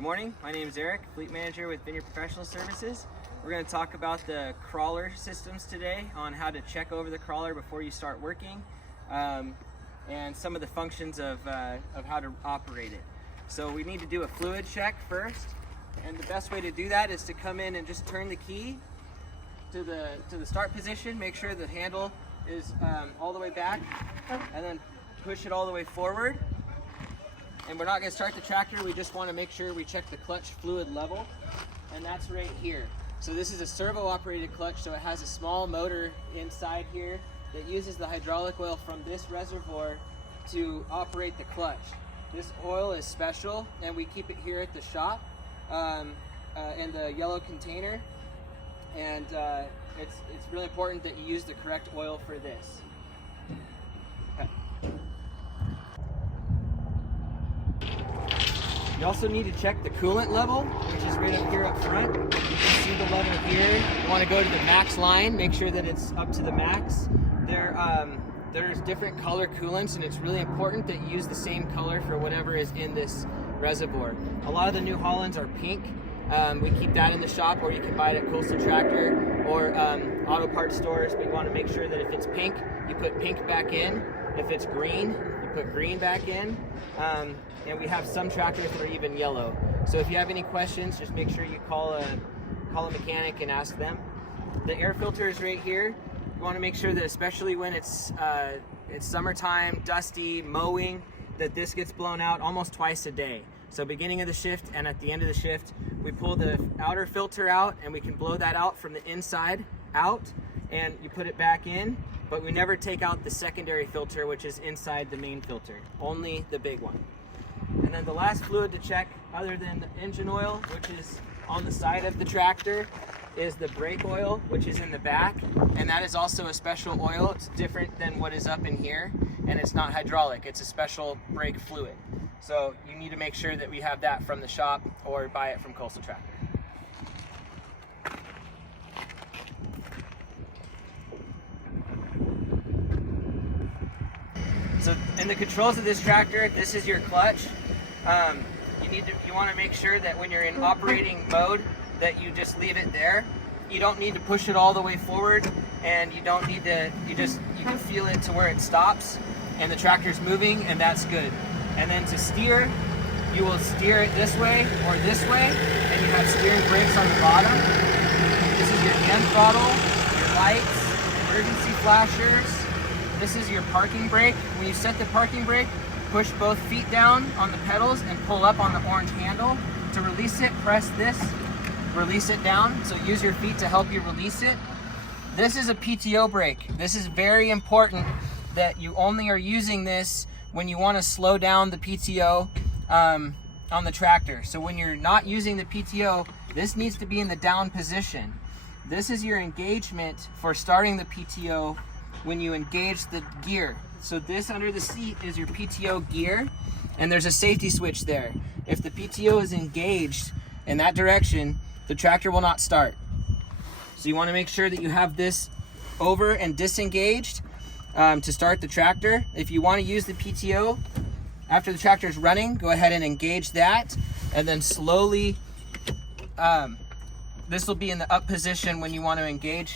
Good morning, my name is Eric, Fleet Manager with Vineyard Professional Services. We're going to talk about the crawler systems today on how to check over the crawler before you start working and some of the functions of how to operate it. So we need to do a fluid check first, and the best way to do that is to come in and just turn the key to the start position, make sure the handle is all the way back, and then push it all the way forward. And we're not going to start the tractor, we just want to make sure we check the clutch fluid level, and that's right here. So this is a servo operated clutch, so it has a small motor inside here that uses the hydraulic oil from this reservoir to operate the clutch. This oil is special, and we keep it here at the shop in the yellow container, and it's really important that you use the correct oil for this. You also need to check the coolant level, which is right up here up front. You can see the level here. You want to go to the max line, make sure that it's up to the max. There's different color coolants, and it's really important that you use the same color for whatever is in this reservoir. A lot of the new Hollands are pink. We keep that in the shop, or you can buy it at Coastal Tractor or auto parts stores. But you want to make sure that if it's pink, you put pink back in. If it's green, you put green back in. And we have some tractors that are even yellow. So if you have any questions, just make sure you call a mechanic and ask them. The air filter is right here. You want to make sure that, especially when it's summertime, dusty, mowing, that this gets blown out almost twice a day. So beginning of the shift and at the end of the shift, we pull the outer filter out, and we can blow that out from the inside out, and you put it back in. But we never take out the secondary filter, which is inside the main filter, only the big one. And then the last fluid to check, other than the engine oil, which is on the side of the tractor, is the brake oil, which is in the back. And that is also a special oil. It's different than what is up in here, and it's not hydraulic. It's a special brake fluid. So you need to make sure that we have that from the shop or buy it from Coastal Tractor. So in the controls of this tractor, this is your clutch. You want to make sure that when you're in operating mode that you just leave it there. You don't need to push it all the way forward, and you don't need to, you can feel it to where it stops and the tractor's moving, and that's good. And then to steer, you will steer it this way or this way, and you have steering brakes on the bottom. This is your hand throttle, your lights, emergency flashers. This is your parking brake. When you set the parking brake, push both feet down on the pedals and pull up on the orange handle. To release it, press this, release it down. So use your feet to help you release it. This is a PTO brake. This is very important that you only are using this when you want to slow down the PTO on the tractor. So when you're not using the PTO, this needs to be in the down position. This is your engagement for starting the PTO when you engage the gear. So this under the seat is your PTO gear, and there's a safety switch there. If the PTO is engaged in that direction, the tractor will not start. So you want to make sure that you have this over and disengaged to start the tractor. If you want to use the PTO after the tractor is running, go ahead and engage that, and then slowly this will be in the up position when you want to engage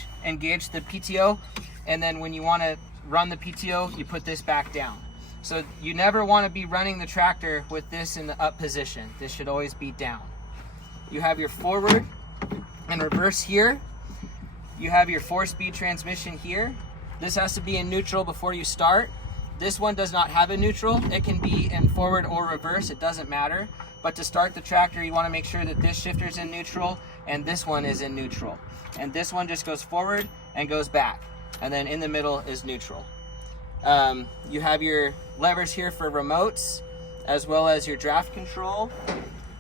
the PTO. And then when you want to run the PTO, you put this back down. So you never want to be running the tractor with this in the up position. This should always be down. You have your forward and reverse here. You have your 4-speed transmission here. This has to be in neutral before you start. This one does not have a neutral. It can be in forward or reverse, it doesn't matter. But to start the tractor, you want to make sure that this shifter is in neutral and this one is in neutral. And this one just goes forward and goes back. And then in the middle is neutral. You have your levers here for remotes, as well as your draft control.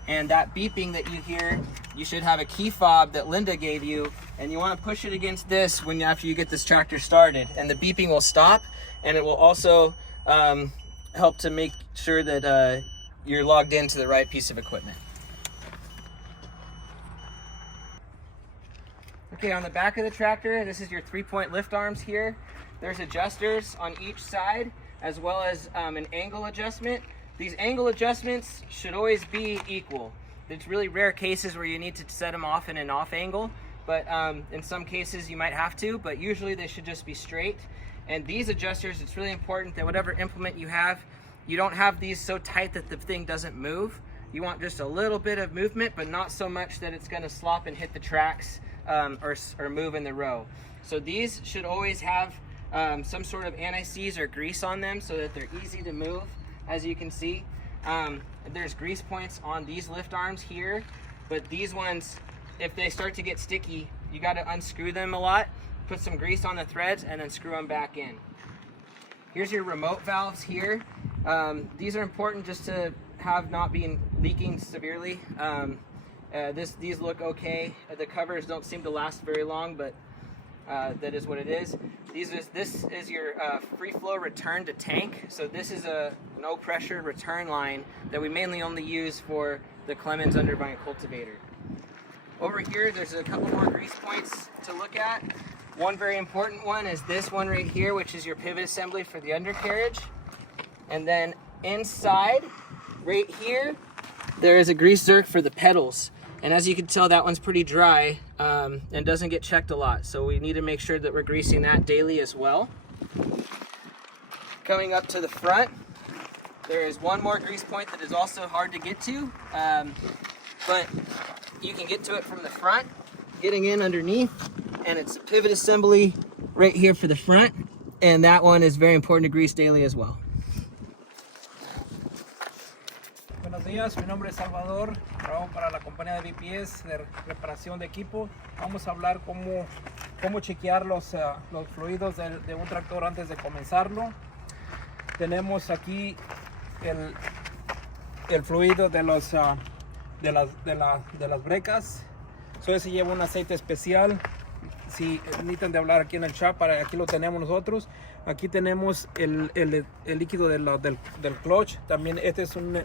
And that beeping that you hear, you should have a key fob that Linda gave you, and you want to push it against this after you get this tractor started, and the beeping will stop, and it will also help to make sure that you're logged into the right piece of equipment. Okay, on the back of the tractor, this is your 3-point lift arms here. There's adjusters on each side, as well as an angle adjustment. These angle adjustments should always be equal. there's really rare cases where you need to set them off in an off angle, but in some cases you might have to, but usually they should just be straight. And these adjusters, it's really important that whatever implement you have, you don't have these so tight that the thing doesn't move. You want just a little bit of movement, but not so much that it's gonna slop and hit the tracks or move in the row. So these should always have some sort of anti-seize or grease on them so that they're easy to move. As you can see, there's grease points on these lift arms here, but these ones, if they start to get sticky, you gotta unscrew them a lot, put some grease on the threads, and then screw them back in. Here's your remote valves here. These are important just to have not been leaking severely. These look okay. The covers don't seem to last very long, but that is what it is. This is your free flow return to tank. So this is a no pressure return line that we mainly only use for the Clemens undervine cultivator. Over here, there's a couple more grease points to look at. One very important one is this one right here, which is your pivot assembly for the undercarriage. And then inside, right here, there is a grease zerk for the pedals. And as you can tell, that one's pretty dry and doesn't get checked a lot. So we need to make sure that we're greasing that daily as well. Coming up to the front, there is one more grease point that is also hard to get to, but you can get to it from the front, getting in underneath, and it's a pivot assembly right here for the front, and that one is very important to grease daily as well. Buenos días, mi nombre es Salvador, trabajo para la compañía de BPS de reparación de equipo. Vamos a hablar cómo chequear los fluidos de un tractor antes de comenzarlo. Tenemos aquí el fluido de las brecas. Ese lleva un aceite especial. Si necesitan de hablar aquí en el shop, aquí lo tenemos nosotros. Aquí tenemos el líquido del clutch. También este es un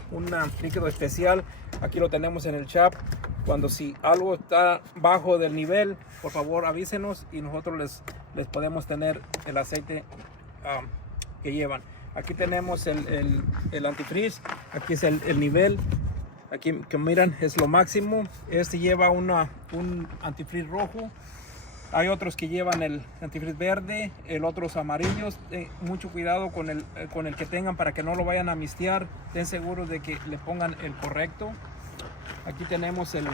líquido especial. Aquí lo tenemos en el shop. Si algo está bajo del nivel, por favor avísenos y nosotros les podemos tener el aceite que llevan. Aquí tenemos el antifreeze. Aquí es el nivel. Aquí que miran es lo máximo. Este lleva un antifreeze rojo. Hay otros que llevan el antifreeze verde, otros amarillos. Mucho cuidado con el que tengan para que no lo vayan a mistear. Estén seguros de que le pongan el correcto. Aquí tenemos el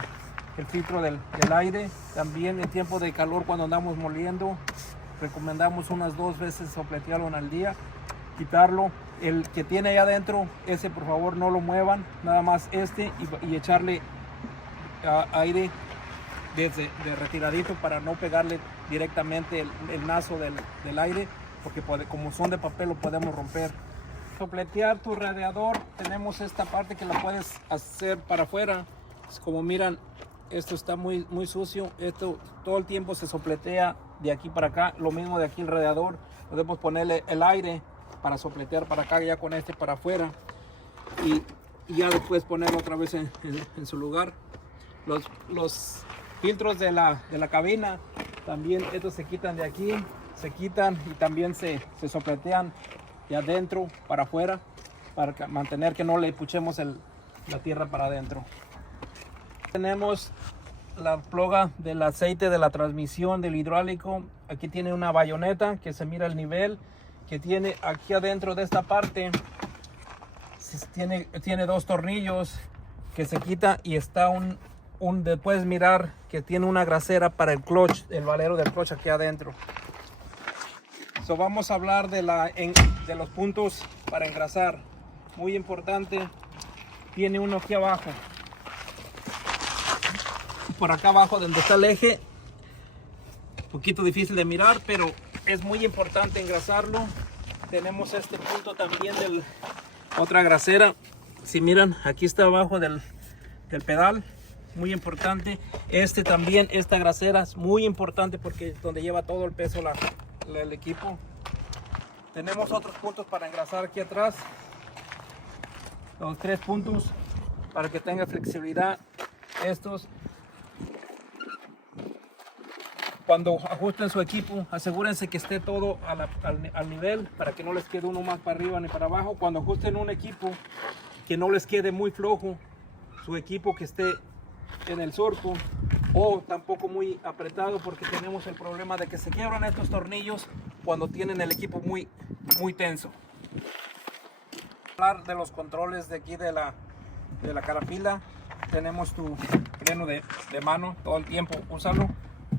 filtro del aire. También en tiempo de calor, cuando andamos moliendo, recomendamos unas 2 veces sopletearlo al día. Quitarlo. El que tiene ahí adentro, ese por favor no lo muevan. Nada más y echarle aire de retiradito para no pegarle directamente el naso del aire, porque como son de papel lo podemos romper. Sopletear tu radiador, tenemos esta parte que la puedes hacer para afuera. Como miran, esto está muy sucio. Esto todo el tiempo se sopletea de aquí para acá. Lo mismo de aquí el radiador. Podemos ponerle el aire para sopletear para acá, ya con para afuera, y ya después ponerlo otra vez en su lugar. Los filtros de la cabina, también estos se quitan de aquí, se quitan y también se sopletean de adentro para afuera, para mantener que no le puchemos la tierra para adentro. Tenemos la ploga del aceite de la transmisión del hidráulico. Aquí tiene una bayoneta que se mira el nivel, que tiene aquí adentro de esta parte, tiene 2 tornillos que se quita, y está puedes mirar que tiene una grasera para el clutch, el valero del clutch aquí adentro. Vamos a hablar de los puntos para engrasar. Muy importante, tiene uno aquí abajo, por acá abajo donde está el eje. Un poquito difícil de mirar, pero es muy importante engrasarlo. Tenemos este punto también de otra grasera. Si miran, aquí está abajo del pedal. Muy importante. También, esta grasera es muy importante porque es donde lleva todo el peso el equipo. Tenemos otros puntos para engrasar aquí atrás. Los 3 puntos para que tenga flexibilidad. Cuando ajusten su equipo, asegúrense que esté todo al nivel, para que no les quede uno más para arriba ni para abajo. Cuando ajusten un equipo, que no les quede muy flojo, su equipo que esté en el surco o tampoco muy apretado, porque tenemos el problema de que se quiebran estos tornillos cuando tienen el equipo muy tenso. Hablar de los controles de aquí de la carapila. Tenemos tu freno de mano, todo el tiempo úsalo.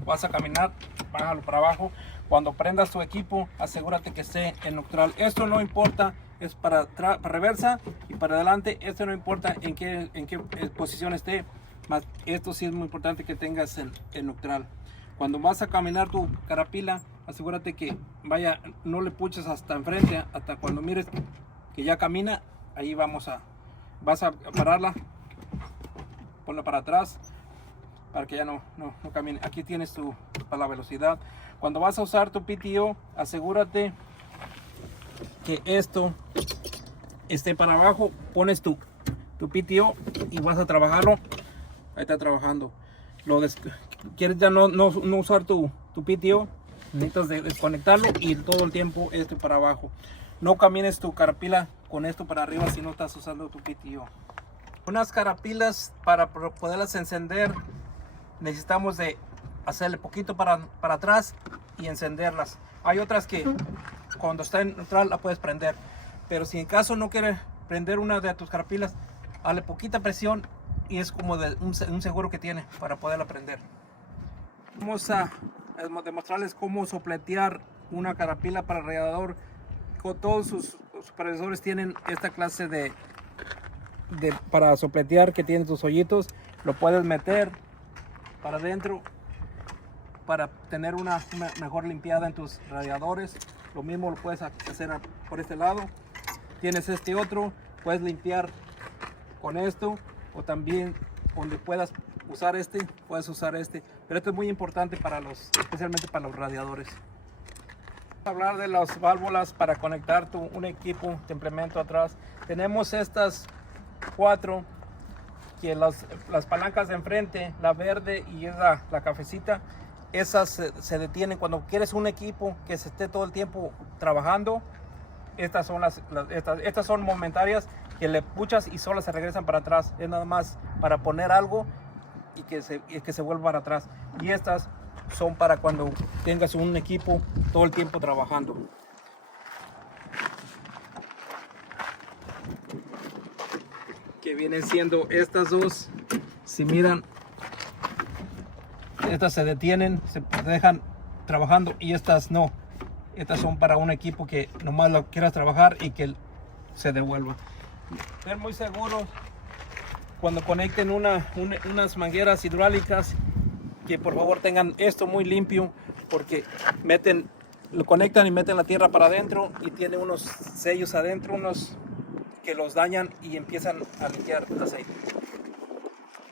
Vas a caminar, bájalo para abajo. Cuando prendas tu equipo, asegúrate que esté en neutral. Esto no importa, es para reversa y para adelante. Esto no importa en qué posición esté, más esto sí es muy importante que tengas en neutral. Cuando vas a caminar tu carapila, asegúrate que no le puches hasta enfrente, hasta cuando mires que ya camina. Ahí vas a pararla, ponla para atrás para que ya no camine. Aquí tienes para la velocidad. Cuando vas a usar tu PTO, asegúrate que esto esté para abajo. Pones tu PTO y vas a trabajarlo. Ahí está trabajando. Quieres ya no usar tu PTO, necesitas desconectarlo y todo el tiempo para abajo. No camines tu carapila con esto para arriba si no estás usando tu PTO. Unas carapilas, para poderlas encender, necesitamos de hacerle poquito para atrás y encenderlas. Hay otras que cuando está en neutral la puedes prender, pero si en caso no quieres prender una de tus carapilas, dale poquita presión y es como un seguro que tiene para poderla prender. Vamos a demostrarles cómo sopletear una carapila para el radiador. Todos sus supervisores tienen esta clase para sopletear, que tiene sus hoyitos. Lo puedes meter para adentro para tener una mejor limpiada en tus radiadores. Lo mismo lo puedes hacer por este lado. Tienes este otro, puedes limpiar con esto, o también donde puedas usar puedes usar este. Pero esto es muy importante especialmente para los radiadores. Hablar de las válvulas para conectar un equipo de implemento atrás. Tenemos estas 4, que las palancas de enfrente, la verde y la cafecita, esas se detienen cuando quieres un equipo que se esté todo el tiempo trabajando. Estas son momentarias, que le puchas y solo se regresan para atrás. Es nada más para poner algo y que se vuelva para atrás. Y estas son para cuando tengas un equipo todo el tiempo trabajando. Que vienen siendo estas dos. Si miran, estas se detienen, se dejan trabajando, y estas no. Estas son para un equipo que nomás lo quieras trabajar y que se devuelva. Ser muy seguros cuando conecten unas mangueras hidráulicas, que por favor tengan esto muy limpio, porque lo conectan y meten la tierra para adentro y tiene unos sellos adentro, unos que los dañan y empiezan a limpiar el aceite.